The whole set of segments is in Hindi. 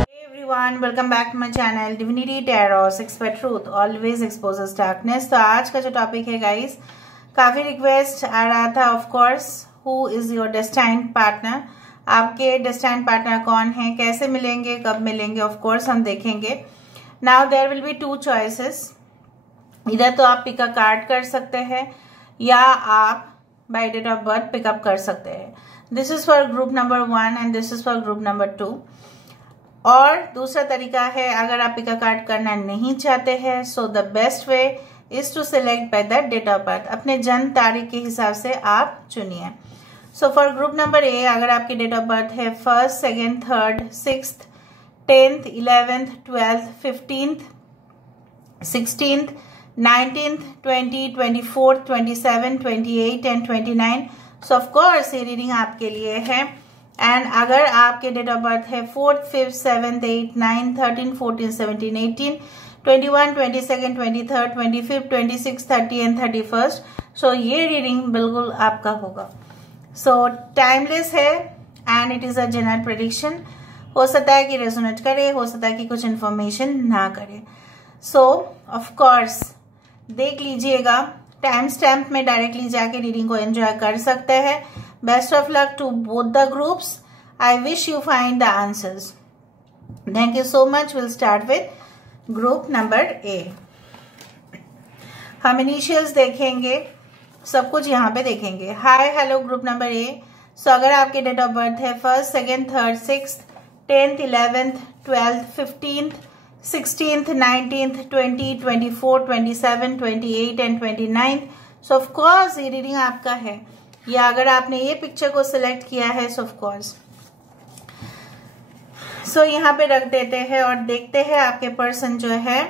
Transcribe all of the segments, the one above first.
Everyone, welcome back to my channel Divinity Tarot six by truth always exposes darkness. तो आज का जो टॉपिक है गाइस, काफी रिक्वेस्ट आ रहा था of course, who is your destined partner. आपके डेस्टाइन्ड पार्टनर कौन है, कैसे मिलेंगे, कब मिलेंगे, ऑफ कोर्स हम देखेंगे। Now there will be two choices, इधर तो आप पिक अ कार्ड कर सकते हैं या आप by date of birth pick up कर सकते हैं। This is for group number 1 and this is for group number 2। और दूसरा तरीका है, अगर आप पिक अ कार्ड करना नहीं चाहते हैं, so the best way is to select by the date of birth. अपने जन्म तारीख के हिसाब से आप चुनिए। So for group number A, अगर आपकी डेट ऑफ बर्थ है 1st, 2nd, 3rd, 6th, 10th, 11th, 12th, 15th, 16th, 19th, 20, 24th, 27, 28 and 29, so of course ये रीडिंग आपके लिए है। एंड अगर आपके डेट ऑफ बर्थ है 4th, 5th, 7th, 8th, 9th, 13, 14, 17, 18, 21, 22nd, 23rd, 25th, 26th, 30 and 31st, सो ये रीडिंग बिल्कुल आपका होगा। सो टाइमलेस है and it is a general prediction. हो सकता है कि रेजोनेट करे, हो सकता है कि कुछ इन्फॉर्मेशन ना करे। सो ऑफ कोर्स देख लीजिएगा, टाइम स्टैम्प में डायरेक्टली जाके रीडिंग को एंजॉय कर सकते हैं। Best of luck to both the groups. I wish you find the answers. Thank you so much. Will start with group number A. हम इनिशियल्स देखेंगे, सब कुछ यहाँ पे देखेंगे। Hi hello group number A. So अगर आपके डेट ऑफ बर्थ है 1st, 2nd, 3rd, 6th, 10th, 11th, 12th, 15th, 16th, 19th, 20, 24, 27, 28 and 29, so of course ये रीडिंग आपका है। या अगर आपने ये पिक्चर को सिलेक्ट किया है, सो ऑफ कोर्स सो यहाँ पे रख देते हैं और देखते हैं आपके पर्सन जो है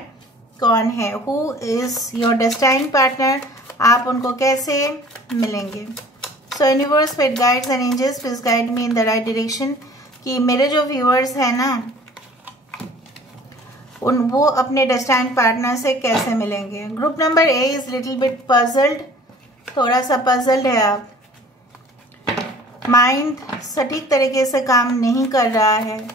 कौन है, who is your destined partner. आप उनको कैसे मिलेंगे। So universe, spirit guides and angels, please guide me in the right direction कि मेरे जो व्यूअर्स है ना, वो अपने डेस्टाइन्ड पार्टनर से कैसे मिलेंगे। Group number A is little bit puzzled, थोड़ा सा पजल्ड है आप। माइंड सटीक तरीके से काम नहीं कर रहा है।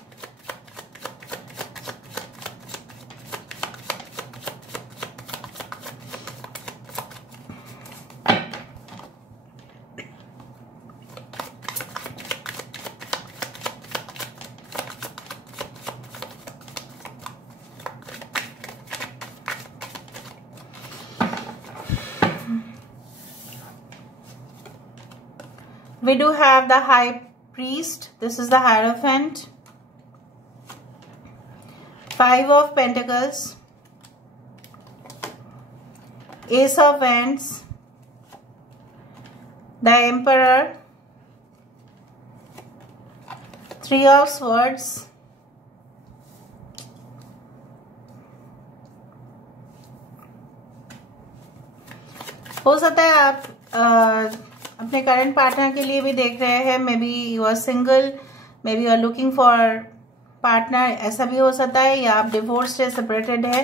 We do have the High Priest. This is the Hierophant. 5 of Pentacles. Ace of Wands. The Emperor. 3 of Swords. हो सकता है आप अपने करंट पार्टनर के लिए भी देख रहे हैं। Maybe you are single, maybe you are looking for partner, ऐसा भी हो सकता है। या आप डिवोर्स्ड है, सेपरेटेड है,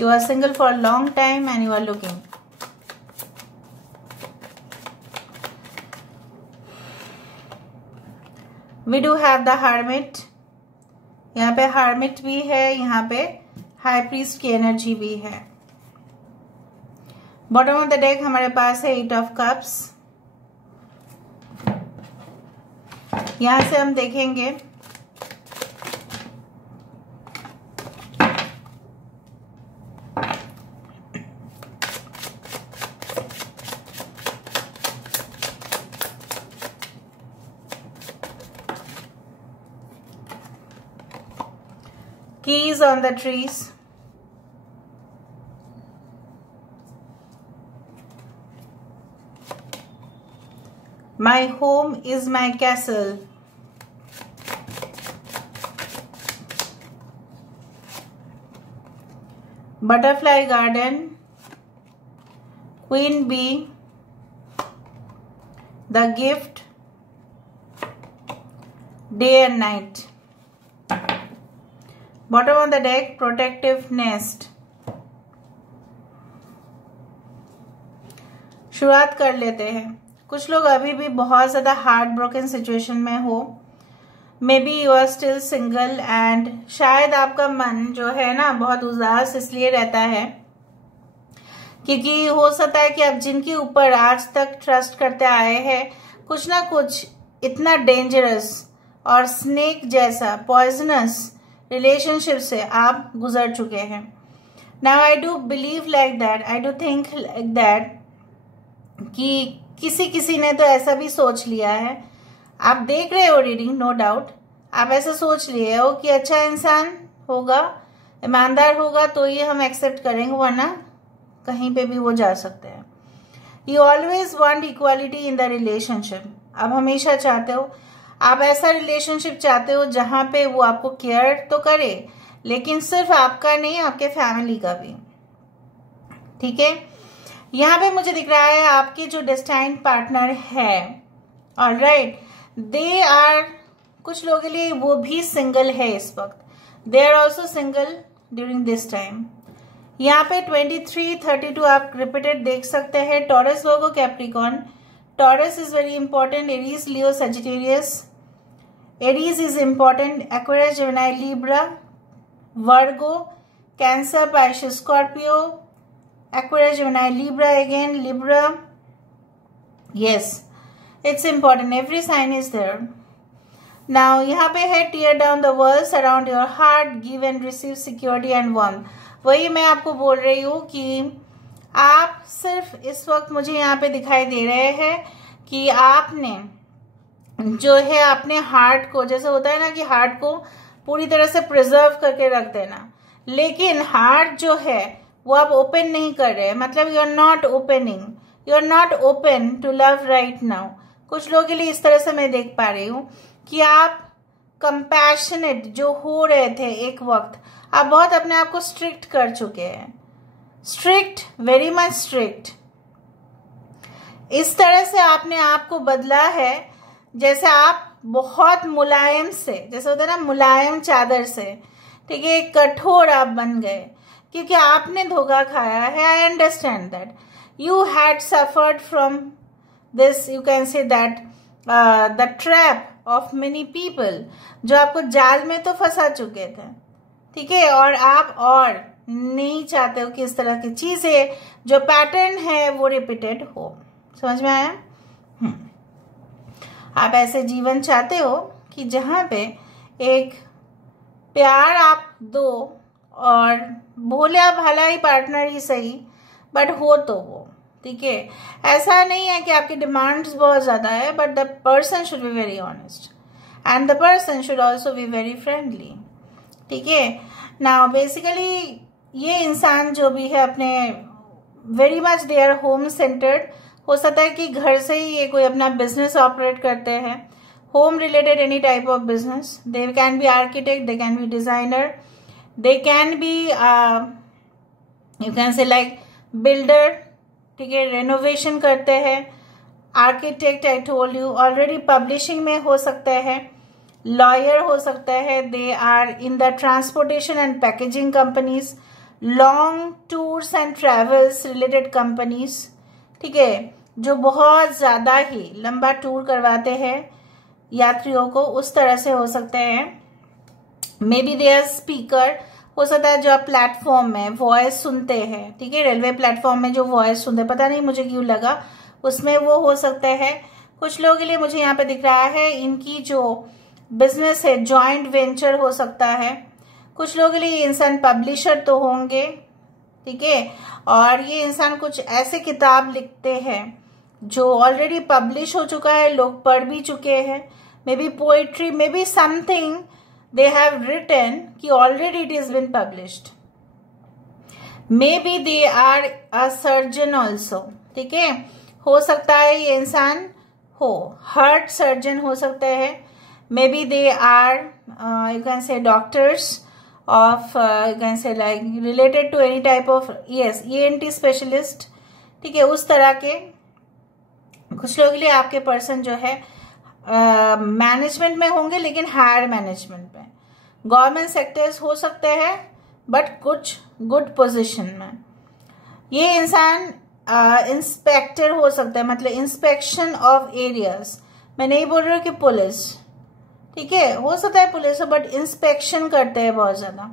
you are single for long time and you are looking. We do have the hermit. यहाँ पे हार्मिट भी है, यहाँ पे हाई प्रीस्ट की एनर्जी भी है। बॉटम ऑफ द डेक हमारे पास है 8 ऑफ कप्स। यहां से हम देखेंगे keys on the trees, my home is my castle, butterfly garden, queen bee, the gift, day and night. Bottom of the deck, protective nest. शुरुआत कर लेते हैं। कुछ लोग अभी भी बहुत ज़्यादा हार्ट ब्रोकन सिचुएशन में हो, maybe you are still single and शायद आपका मन जो है ना बहुत उदास इसलिए रहता है क्योंकि हो सकता है कि आप जिनके ऊपर आज तक ट्रस्ट करते आए हैं कुछ ना कुछ इतना डेंजरस और स्नेक जैसा पॉइजनस रिलेशनशिप से आप गुजर चुके हैं। Now I do believe like that, I do think like that कि किसी ने तो ऐसा भी सोच लिया है। आप देख रहे हो रीडिंग, नो डाउट आप ऐसा सोच लिए हो कि अच्छा इंसान होगा, ईमानदार होगा तो ये हम एक्सेप्ट करेंगे, वरना कहीं पे भी वो जा सकते हैं। You always want equality in the relationship. आप हमेशा चाहते हो, आप ऐसा रिलेशनशिप चाहते हो जहां पे वो आपको केयर तो करे, लेकिन सिर्फ आपका नहीं, आपके फैमिली का भी। ठीक है, यहाँ पे मुझे दिख रहा है आपके जो डेस्टाइन्ड पार्टनर है, ऑलराइट, दे आर, कुछ लोगों के लिए वो भी सिंगल है इस वक्त, they are also single during this time. यहाँ पे 23, 32 आप रिपीटेड देख सकते हैं। Taurus, Virgo, Capricorn. Taurus is very important, Aries, Leo, Sagittarius. Aries is important, Aquarius, Gemini, Libra, Virgo, Cancer, Pisces, Scorpio, Aquarius, Gemini, Libra again, Libra. Yes, it's important. Every sign is there. Now, यहाँ पे है tear down the walls around your heart, give and receive security and warmth. वही मैं आपको बोल रही हूँ कि आप सिर्फ इस वक्त मुझे यहाँ पे दिखाई दे रहे हैं कि आपने जो है अपने हार्ट को, जैसे होता है ना कि हार्ट को पूरी तरह से प्रिजर्व करके रख देना, लेकिन हार्ट जो है वो आप ओपन नहीं कर रहे, मतलब you are not opening, you are not open to love right now. कुछ लोगों के लिए इस तरह से मैं देख पा रही हूँ कि आप कंपैशनेट जो हो रहे थे एक वक्त, आप बहुत अपने आप को स्ट्रिक्ट कर चुके हैं, स्ट्रिक्ट, वेरी मच स्ट्रिक्ट। इस तरह से आपने आप को बदला है जैसे आप बहुत मुलायम से, जैसे होता है ना मुलायम चादर से, ठीक है, कठोर आप बन गए क्योंकि आपने धोखा खाया है। I understand that you had suffered from this, you can say that the trap of many people, जो आपको जाल में तो फंसा चुके थे, ठीक है, और आप और नहीं चाहते हो कि इस तरह की चीजें जो पैटर्न है वो रिपीटेड हो। समझ में आया? आप ऐसे जीवन चाहते हो कि जहां पे एक प्यार आप दो और भोला भाला ही पार्टनर ही सही, बट हो तो वो, ठीक है। ऐसा नहीं है कि आपकी डिमांड्स बहुत ज्यादा है, but the person should be very honest and the person should also be very friendly, ठीक है। नाउ बेसिकली ये इंसान जो भी है अपने very much they are home centred, हो सकता है कि घर से ही ये कोई अपना बिजनेस ऑपरेट करते हैं, home related any type of business. They can B architect, they can B designer, they can be you can say like builder, ठीक है, रेनोवेशन करते हैं, architect, I told you already, publishing में हो सकते हैं, लॉयर हो सकता है, they are in the transportation and packaging companies, long tours and travels related companies, ठीक है, जो बहुत ज्यादा ही लंबा टूर करवाते हैं यात्रियों को, उस तरह से हो सकते हैं। Maybe they are speaker, हो सकता है जो आप प्लेटफॉर्म में वॉइस सुनते हैं, ठीक है, रेलवे प्लेटफॉर्म में जो वॉइस सुनते हैं, पता नहीं मुझे क्यों लगा उसमें वो हो सकते हैं। कुछ लोगों के लिए मुझे यहाँ पे दिख रहा है इनकी जो बिजनेस है जॉइंट वेंचर हो सकता है। कुछ लोगों के लिए इंसान पब्लिशर तो होंगे, ठीक है, और ये इंसान कुछ ऐसे किताब लिखते हैं जो ऑलरेडी पब्लिश हो चुका है, लोग पढ़ भी चुके हैं, may be poetry, may be something they have written कि already it has been published, maybe they are a surgeon also, ठीक है, हो सकता है ये इंसान हो हार्ट सर्जन हो सकते हैं, maybe they are you can say doctors of you can say like related to any type of yes ENT specialist, ठीक है, उस तरह के। कुछ लोगों के लिए आपके पर्सन जो है मैनेजमेंट में होंगे, लेकिन हायर मैनेजमेंट में, गवर्नमेंट सेक्टर्स हो सकते हैं, बट कुछ गुड पोजीशन में। ये इंसान इंस्पेक्टर हो सकता है, मतलब इंस्पेक्शन ऑफ एरियाज, मैं नहीं बोल रही हूँ कि पुलिस, ठीक है, हो सकता है पुलिस हो, बट इंस्पेक्शन करते हैं बहुत ज्यादा,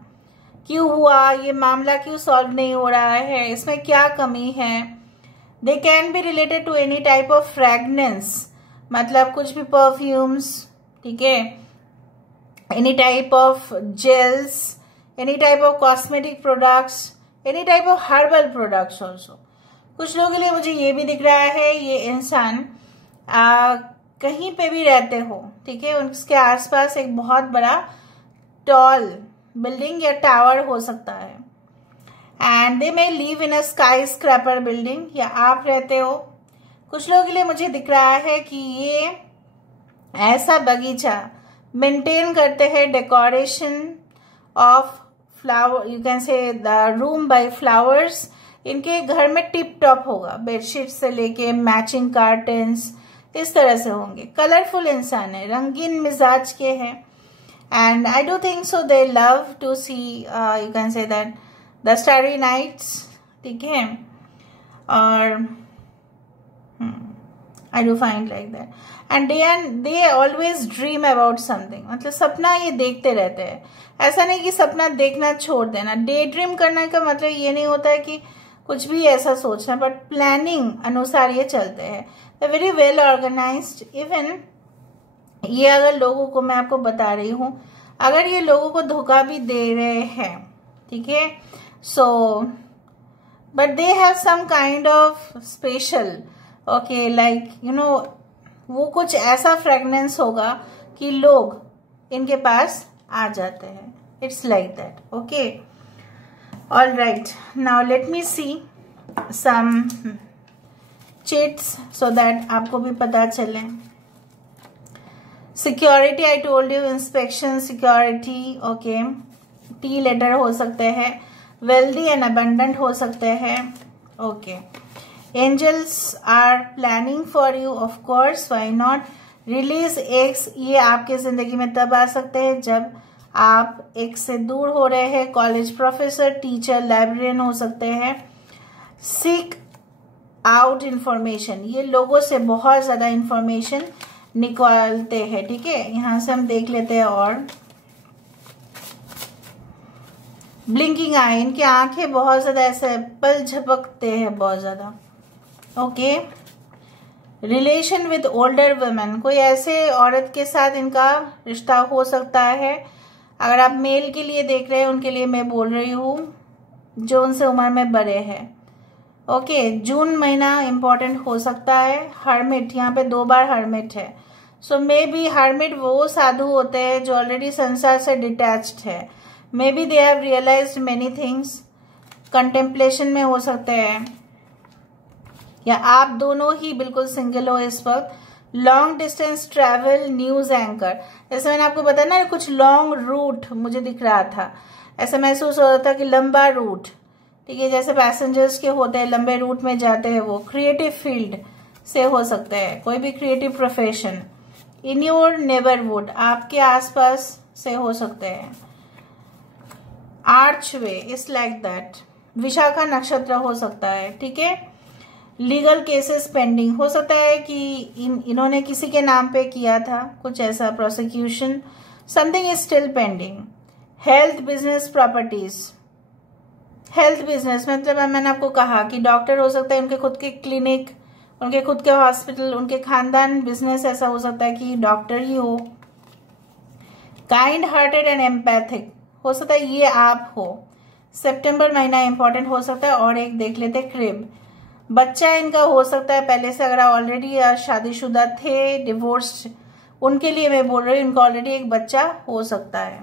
क्यों हुआ, ये मामला क्यों सॉल्व नहीं हो रहा है, इसमें क्या कमी है। They can be related to any type of fragrance, मतलब कुछ भी परफ्यूम्स, ठीक है, any type of gels, any type of cosmetic products, any type of herbal products also. कुछ लोगों के लिए मुझे ये भी दिख रहा है ये इंसान कहीं पे भी रहते हो, ठीक है, उसके आसपास एक बहुत बड़ा टॉल बिल्डिंग या टावर हो सकता है, and they may live in a sky scraper building, या आप रहते हो। कुछ लोगों के लिए मुझे दिख रहा है कि ये ऐसा बगीचा मेंटेन करते हैं, decoration of flower, you can say the room by flowers. इनके घर में टिप टॉप होगा, बेडशीट से लेके मैचिंग कार्टन्स इस तरह से होंगे। कलरफुल इंसान है, रंगीन मिजाज के हैं, and I do think so they love to see, you can say that the starry nights, ठीक है, और I do find like that, and they always dream about something, मतलब सपना ये देखते रहते हैं। ऐसा नहीं कि सपना देखना छोड़ देना, डे ड्रीम करने का मतलब ये नहीं होता है कि कुछ भी ऐसा सोचना, बट प्लानिंग अनुसार ये चलते हैं। Very well organised. इवन ये अगर लोगों को, मैं आपको बता रही हूं, अगर ये लोगों को धोखा भी दे रहे हैं, ठीक है, so but they have some kind of special, okay, like you know, वो कुछ ऐसा फ्रेगनेंस होगा कि लोग इनके पास आ जाते हैं। It's like that, okay. All right, now let me see some chits so that आपको भी पता चले। Security, I told you, inspection, security, okay. T letter हो सकते हैं, wealthy and abundant हो सकते हैं, okay. Angels are planning for you, of course, why not. Release X, ये आपके जिंदगी में तब आ सकते हैं जब आप एक से दूर हो रहे हैं। कॉलेज प्रोफेसर, टीचर, लाइब्रेरियन हो सकते हैं। सीक आउट इंफॉर्मेशन, ये लोगों से बहुत ज्यादा इंफॉर्मेशन निकालते हैं, ठीक है। यहां से हम देख लेते हैं। और ब्लिंकिंग आई, इनकी आंखें बहुत ज्यादा ऐसे पल झपकते हैं बहुत ज्यादा, okay. Relation with older women, कोई ऐसे औरत के साथ इनका रिश्ता हो सकता है। अगर आप मेल के लिए देख रहे हैं, उनके लिए मैं बोल रही हूँ जो उनसे उम्र में बड़े हैं, ओके। जून महीना इंपॉर्टेंट हो सकता है। हर्मिट, यहाँ पे 2 बार हर्मिट है, सो मे बी हर्मिट वो साधु होते हैं जो ऑलरेडी संसार से डिटैच्ड है। Maybe they have realized many things, contemplation में हो सकते हैं, या आप दोनों ही बिल्कुल सिंगल हो इस वक्त। Long distance travel, news anchor, जैसे मैंने आपको बताया ना, कुछ लॉन्ग रूट मुझे दिख रहा था, ऐसा महसूस हो रहा था कि लंबा रूट, ठीक है, जैसे पैसेंजर्स के होते हैं, लंबे रूट में जाते हैं वो। क्रिएटिव फील्ड से हो सकते हैं, कोई भी creative profession. In your neighbourhood, आपके आसपास से हो सकते हैं। Archway, it's like that. Vishakha नक्षत्र हो सकता है, ठीक है। लीगल केसेस पेंडिंग, हो सकता है कि इन्होंने किसी के नाम पे किया था कुछ ऐसा, prosecution, something is still pending. Health, business, properties. Health business मतलब मैंने आपको कहा कि डॉक्टर हो सकता है, उनके खुद के क्लिनिक, उनके खुद के हॉस्पिटल, उनके खानदान बिजनेस ऐसा हो सकता है कि डॉक्टर ही हो। काइंड हार्टेड एंड एम्पैथिक, हो सकता है ये आप हो। सितंबर महीना इंपॉर्टेंट हो सकता है। और एक देख लेते, क्रिब, बच्चा इनका हो सकता है पहले से, अगर ऑलरेडी शादीशुदा थे, डिवोर्स्ड, उनके लिए मैं बोल रही हूँ, इनका ऑलरेडी एक बच्चा हो सकता है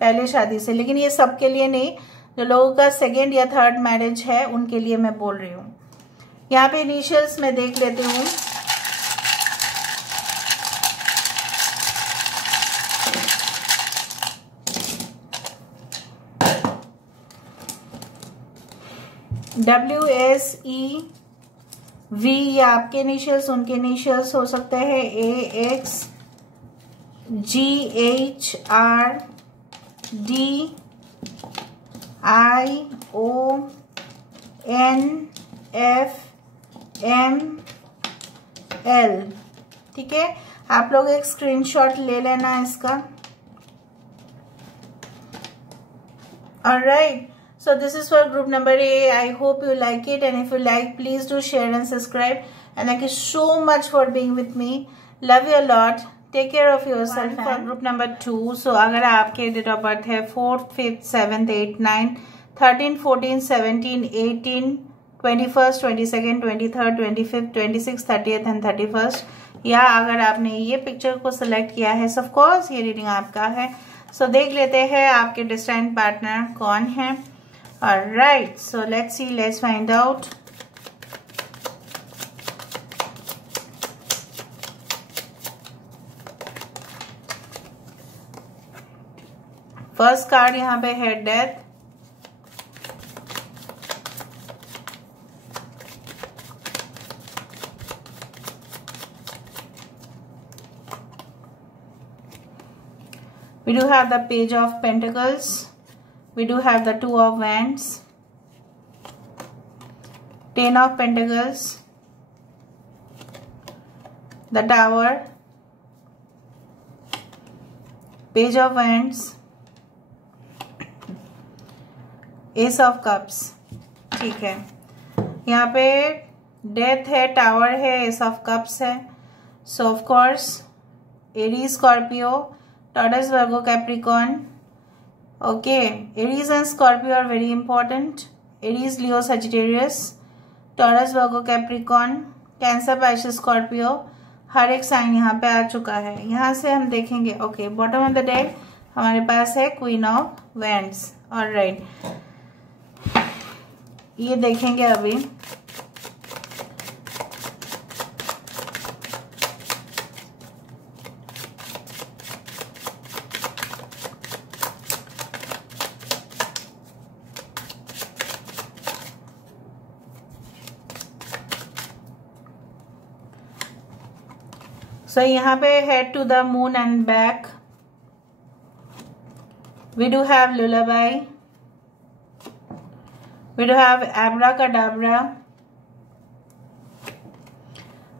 पहले शादी से, लेकिन ये सबके लिए नहीं, जो लोगों का 2nd या 3rd मैरिज है उनके लिए मैं बोल रही हूँ। यहाँ पे इनिशियल्स में देख लेती हूँ। WSEV, ये आपके इनिशियल्स, उनके इनिशियल्स हो सकते हैं। AX, GHR, D, I, O, N, F, M, L, ठीक है। आप लोग एक स्क्रीनशॉट ले लेना इसका। Alright, so this is for group number A. I hope you like it, and if you like, please do share and subscribe. And thank you so much for being with me. Love you a lot. Take care of yourself. For group number 2, so अगर आपके डेट ऑफ बर्थ है 4th, 5th, 7th, 8th, 9th, 13, 14, 17, 18, 21st, 22nd, 23rd, 25th, 26th, 30th and 31st, या अगर आपने ये पिक्चर को सिलेक्ट किया है, ऑफ कोर्स ये रीडिंग आपका है। सो देख लेते हैं आपके डेस्टिन्ड पार्टनर कौन है। Alright, so let's see, let's find out. First card यहाँ पे है death, we do have the Page of Pentacles, we do have the Two of Wands, 10 of Pentacles, the Tower, Page of Wands, Ace of Cups। ठीक है, यहाँ पे डेथ है, टावर है, एस ऑफ कप्स है। सो of course Aries, Scorpio, Taurus, Virgo, Capricorn. Okay, Aries and Scorpio are very important. Aries, Leo, Sagittarius, Taurus, Virgo, Capricorn, Cancer, Pisces, Scorpio, हर एक साइन यहाँ पे आ चुका है। यहाँ से हम देखेंगे। Okay, bottom of the deck हमारे पास है क्वीन ऑफ वैंड्स। ऑलराइट, ये देखेंगे अभी। So यहाँ पे head to the moon and back. We do have lullaby. We do have abracadabra.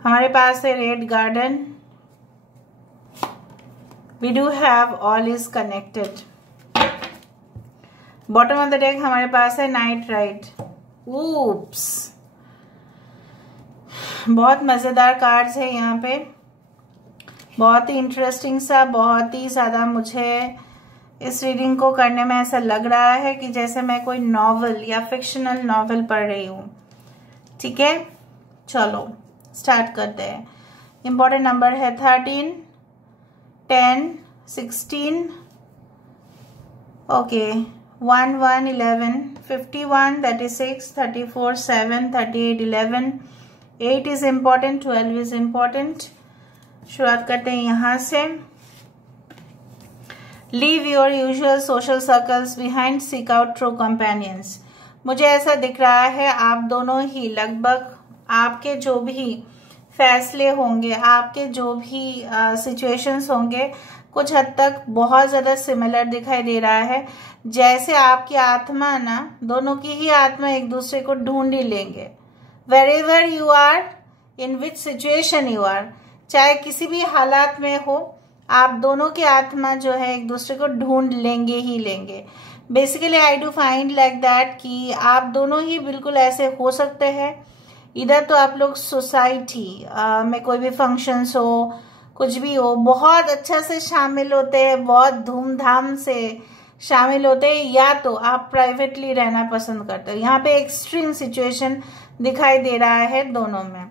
हमारे पास है red garden. We do have all is connected. Bottom of the deck हमारे पास है night ride. Oops. बहुत मजेदार कार्ड्स है यहाँ पे, बहुत ही इंटरेस्टिंग सा, बहुत ही ज्यादा मुझे इस रीडिंग को करने में ऐसा लग रहा है कि जैसे मैं कोई नॉवल या फिक्शनल नॉवल पढ़ रही हूँ। ठीक है, चलो स्टार्ट करते हैं। इम्पोर्टेंट नंबर है 13, 10, 16, okay, 1, 1, 11, 51, 36, 34, 7, 38, 11, 8 is important, 12 is important. शुरुआत करते हैं यहां से। Leave your usual social circles behind, seek out true companions. मुझे ऐसा दिख रहा है आप दोनों ही लगभग, आपके जो भी फैसले होंगे, आपके जो भी सिचुएशंस होंगे, कुछ हद तक बहुत ज्यादा सिमिलर दिखाई दे रहा है। जैसे आपकी आत्मा ना, दोनों की ही आत्मा एक दूसरे को ढूंढ ही लेंगे। Wherever you are, in which situation you are, चाहे किसी भी हालात में हो, आप दोनों की आत्मा जो है एक दूसरे को ढूंढ लेंगे ही लेंगे। Basically I do find like that कि आप दोनों ही बिल्कुल ऐसे हो सकते हैं। इधर तो आप लोग सोसाइटी में कोई भी फंक्शंस हो, कुछ भी हो, बहुत अच्छा से शामिल होते हैं, बहुत धूमधाम से शामिल होते हैं, या तो आप प्राइवेटली रहना पसंद करते हो। यहाँ पे एक्सट्रीम सिचुएशन दिखाई दे रहा है दोनों में।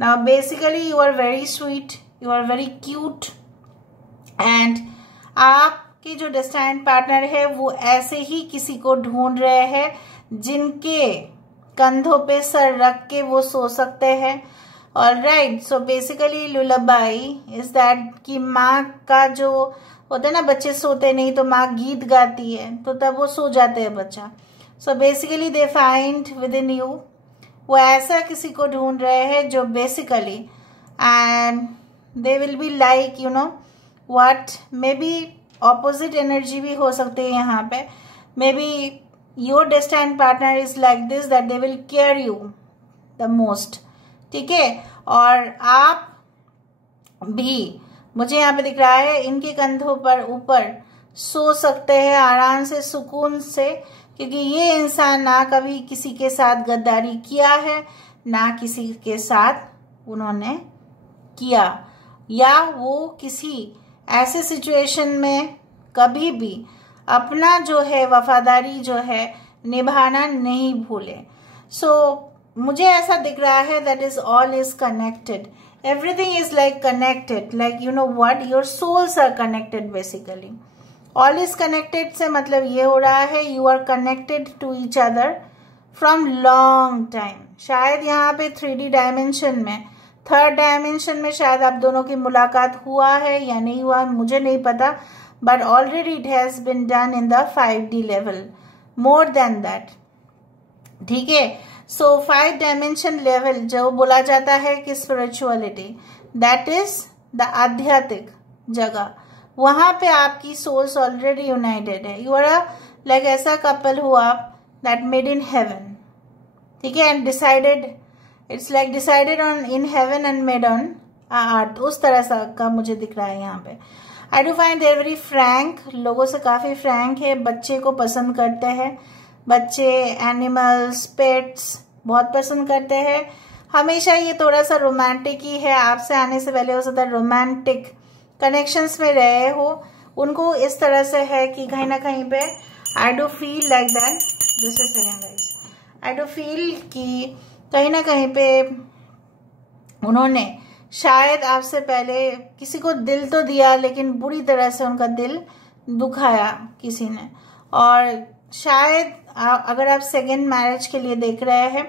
Now basically you are very sweet, you are very cute, and आपके जो डेस्टिन्ड पार्टनर है वो ऐसे ही किसी को ढूंढ रहे हैं जिनके कंधों पे सर रख के वो सो सकते हैं। Alright, so basically lullaby is that कि माँ का जो होता है ना, बच्चे सोते नहीं तो माँ गीत गाती है तो तब वो सो जाते हैं बच्चा। So basically they find with in you, वो ऐसा किसी को ढूंढ रहे हैं जो basically, and they will be like you know what, may be opposite energy भी हो सकती है यहाँ पे। May be your destined partner is like this, that they will care you the most. ठीक है, और आप भी मुझे यहाँ पे दिख रहा है इनके कंधों पर ऊपर सो सकते हैं आराम से, सुकून से, क्योंकि ये इंसान ना कभी किसी के साथ गद्दारी किया है, ना किसी के साथ उन्होंने किया, या वो किसी ऐसे सिचुएशन में कभी भी अपना जो है वफादारी जो है निभाना नहीं भूले। सो मुझे ऐसा दिख रहा है that is all is connected, everything is like connected, like you know what, your souls are connected basically. All is connected से मतलब ये हो रहा है you are connected to each other from long time. शायद यहाँ पे 3D डायमेंशन में, थर्ड डायमेंशन में शायद आप दोनों की मुलाकात हुआ है या नहीं हुआ, मुझे नहीं पता, but already it has been done in the 5D level, more than that. ठीक है, सो 5 डायमेंशन लेवल जो बोला जाता है कि स्पिरिचुअलिटी, दैट इज द आध्यात्मिक जगह, वहां पे आपकी सोल्स ऑलरेडी यूनाइटेड है। यू आर लाइक ऐसा कपल हो आप दैट मेड इन हेवन, ठीक है, and decided, it's like decided on in heaven and made on earth, उस तरह सा का मुझे दिख रहा है यहाँ पे। I do find they're very frank, लोगों से काफी फ्रैंक है, बच्चे को पसंद करते हैं, बच्चे, एनिमल्स, पेट्स बहुत पसंद करते हैं। हमेशा ये थोड़ा सा रोमांटिक ही है, आपसे आने से पहले हो सकता है रोमांटिक कनेक्शंस में रहे हो, उनको इस तरह से है कि कहीं ना कहीं पे I do feel like that, this is second guys, I do feel कि कहीं ना कहीं पे उन्होंने शायद आपसे पहले किसी को दिल तो दिया, लेकिन बुरी तरह से उनका दिल दुखाया किसी ने। और शायद अगर आप सेकेंड मैरिज के लिए देख रहे हैं,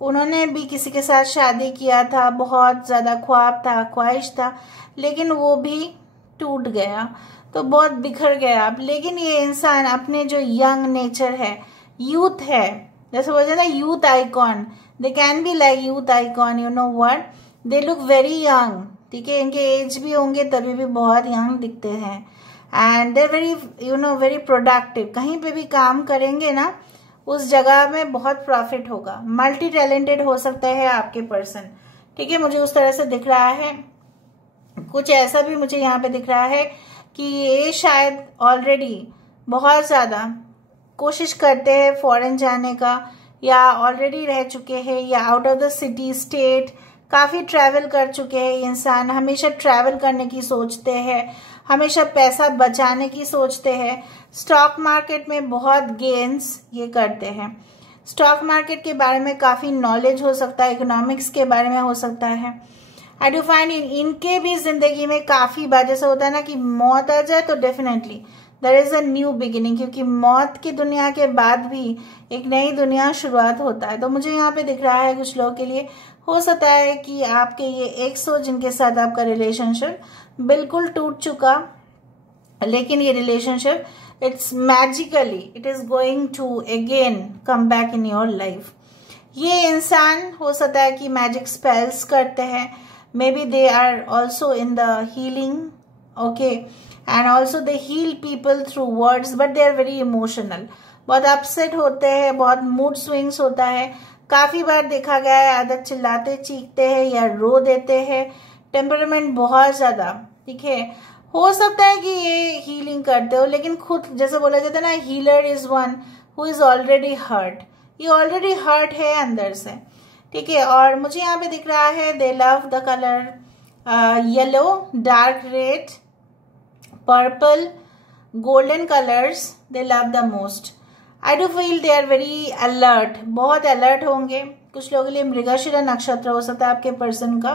उन्होंने भी किसी के साथ शादी किया था, बहुत ज्यादा ख्वाब था, ख्वाहिश था, लेकिन वो भी टूट गया, तो बहुत बिखर गया। लेकिन ये इंसान अपने जो यंग नेचर है, यूथ है, जैसे बोलते हैं ना youth icon, they can be like youth icon, you know what, they look very young, ठीक है, इनके एज भी होंगे तभी भी बहुत यंग दिखते हैं, and they very you know very productive, कहीं पे भी काम करेंगे ना उस जगह में बहुत प्रॉफिट होगा, मल्टी टैलेंटेड हो सकता है आपके पर्सन, ठीक है, मुझे उस तरह से दिख रहा है। कुछ ऐसा भी मुझे यहाँ पे दिख रहा है कि ये शायद ऑलरेडी बहुत ज्यादा कोशिश करते हैं फॉरेन जाने का, या ऑलरेडी रह चुके हैं, या out of the city state काफी ट्रैवल कर चुके हैं। इंसान हमेशा ट्रैवल करने की सोचते हैं, हमेशा पैसा बचाने की सोचते हैं, स्टॉक मार्केट में बहुत गेन्स ये करते हैं, स्टॉक मार्केट के बारे में काफी नॉलेज हो सकता है, इकोनॉमिक्स के बारे में हो सकता है। आई डू फाइंड इनके भी जिंदगी में काफी बार जैसा होता है ना कि मौत आ जाए तो definitely there is a new beginning, क्योंकि मौत की दुनिया के बाद भी एक नई दुनिया शुरुआत होता है। तो मुझे यहाँ पे दिख रहा है कुछ लोगों के लिए हो सकता है कि आपके ये एक्स हो जिनके साथ आपका रिलेशनशिप बिल्कुल टूट चुका, लेकिन ये relationship it's magically it is going to again come back in your life. ये इंसान हो सकता है कि मैजिक स्पेल्स करते हैं, maybe they are also in the healing, okay, and also they heal people through words, but they are very emotional, बहुत अपसेट होते हैं, बहुत मूड स्विंग्स होता है, काफी बार देखा गया है आदत चिल्लाते चीखते हैं या रो देते हैं, टेम्परामेंट बहुत ज्यादा, ठीक है। हो सकता है कि ये हीलिंग करते हो, लेकिन खुद जैसे बोला जाता है ना, healer is one who is already hurt, ये ऑलरेडी हर्ट है अंदर से, ठीक है। और मुझे यहाँ पे दिख रहा है they love the colour yellow, dark red, purple, golden colours they love the most. I do feel they are very alert, बहुत अलर्ट होंगे। कुछ लोगों के लिए मृगशिरा नक्षत्र हो सकता है आपके पर्सन का,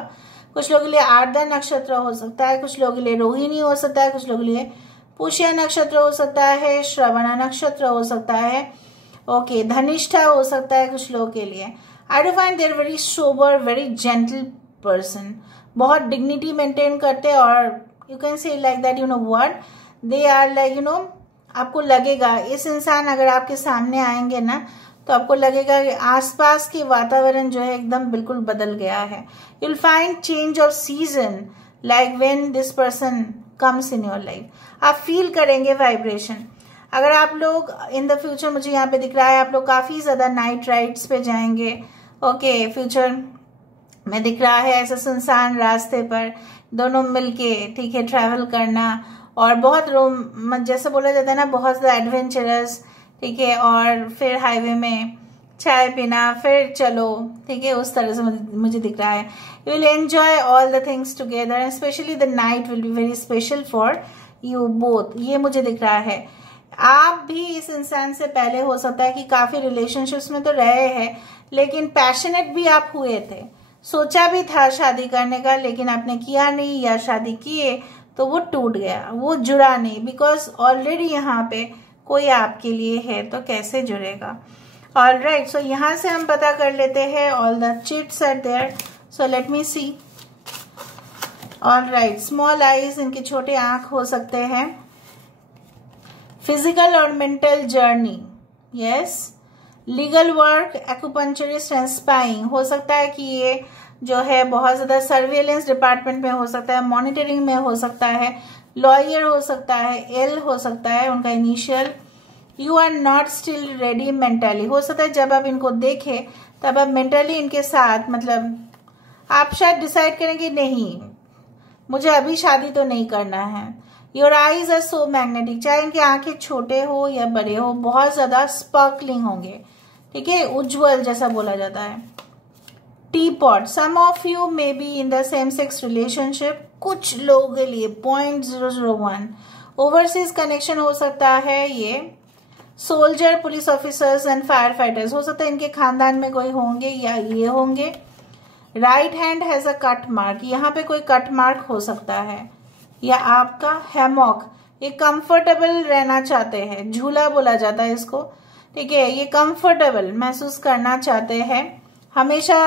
कुछ लोगों के लिए आर्द्रा नक्षत्र हो सकता है, कुछ लोगों के लिए रोहिणी हो सकता है, कुछ लोगों के लिए पुष्य नक्षत्र हो सकता है, श्रवण नक्षत्र हो सकता है, ओके, धनिष्ठा हो सकता है कुछ लोगों के लिए। I do find they're very sober, very gentle person, बहुत डिग्निटी मेंटेन करते हैं, और you can say like that, you know what, they are like, you know, आपको लगेगा इस इंसान अगर आपके सामने आएंगे ना तो आपको लगेगा कि आसपास के वातावरण जो है एकदम बिल्कुल बदल गया है। You will find change off season like when this person comes in your life, आप फील करेंगे वाइब्रेशन। अगर आप लोग इन द फ्यूचर, मुझे यहाँ पे दिख रहा है आप लोग काफी ज्यादा नाइट राइड्स पे जाएंगे, ओके, फ्यूचर में दिख रहा है ऐसा सुनसान रास्ते पर, दोनों मिलके, ठीक है, ट्रैवल करना, और बहुत जैसे बोला जाता है ना, बहुत ज़्यादा एडवेंचरस, ठीक है, और फिर हाईवे में चाय पीना, फिर चलो, ठीक है, उस तरह से मुझे दिख रहा है। You will enjoy all the things together and specially the night will be very special for you both, ये मुझे दिख रहा है। आप भी इस इंसान से पहले हो सकता है कि काफी रिलेशनशिप्स में तो रहे हैं, लेकिन पैशनेट भी आप हुए थे, सोचा भी था शादी करने का, लेकिन आपने किया नहीं, या शादी किए तो वो टूट गया, वो जुड़ा नहीं, बिकॉज ऑलरेडी यहाँ पे कोई आपके लिए है, तो कैसे जुड़ेगा। ऑल राइट, सो यहाँ से हम पता कर लेते हैं all the chits are there, so let me see. All right, small eyes, इनके छोटे आंख हो सकते हैं। फिजिकल और mental journey, yes. Legal work, acupuncturist and spying, हो सकता है कि ये जो है बहुत ज्यादा सर्वेलेंस डिपार्टमेंट में हो सकता है, मॉनिटरिंग में हो सकता है, लॉयर हो सकता है, एल हो सकता है उनका initial. You are not still ready mentally, हो सकता है जब आप इनको देखें तब आप मेंटली इनके साथ, मतलब आप शायद डिसाइड करें कि नहीं, मुझे अभी शादी तो नहीं करना है। Your eyes are so magnetic, चाहे इनकी आंखें छोटे हो या बड़े हो, बहुत ज्यादा स्पार्कलिंग होंगे, ठीक है, उज्जवल जैसा बोला जाता है। Teapot, some of you may be in the same sex relationship, कुछ लोगों के लिए 0.001। ओवरसीज कनेक्शन हो सकता है ये। Soldier, police officers and fire fighters, हो सकता है इनके खानदान में कोई होंगे या ये होंगे। Right hand has a cut mark, यहाँ पे कोई कट मार्क हो सकता है, या आपका हैमॉक, ये कंफर्टेबल रहना चाहते हैं, झूला बोला जाता है इसको, ठीक है, ये कंफर्टेबल महसूस करना चाहते हैं, हमेशा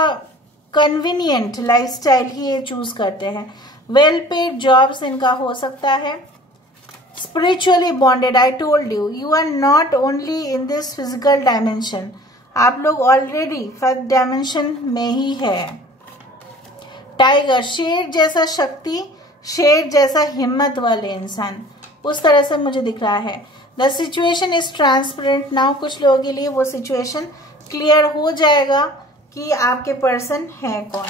कन्वीनियंट लाइफस्टाइल ही ये चूज करते हैं। वेल पेड जॉब्स इनका हो सकता है। Spiritually bonded, I told you, you are not only in this physical dimension, आप लोग ऑलरेडी 5th डायमेंशन में ही है। टाइगर, शेर जैसा शक्ति, शेर जैसा हिम्मत वाले इंसान, उस तरह से मुझे दिख रहा है। The situation is transparent now, कुछ लोगों के लिए वो सिचुएशन क्लियर हो जाएगा कि आपके पर्सन है कौन।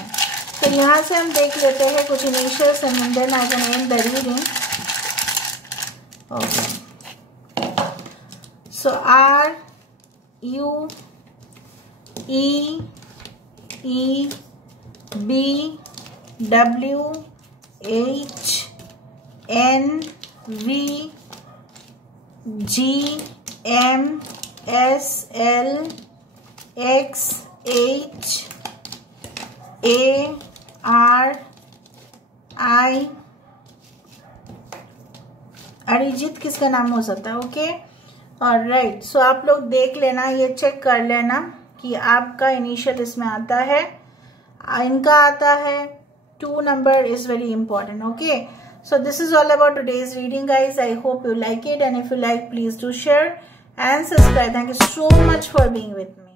तो यहाँ से हम देख लेते हैं कुछ initials and then I can end the reading. Okay, so R U E E B W H N V G M S L X H A R I, Arijit किसका नाम हो सकता है, ओके। और राइट, सो आप लोग देख लेना, ये चेक कर लेना कि आपका इनिशियल इसमें आता है, इनका आता है। 2 number is very important, okay. So this is all about today's reading, guys. I hope you like it, and if you like, please do share and subscribe. Thank you so much for being with me.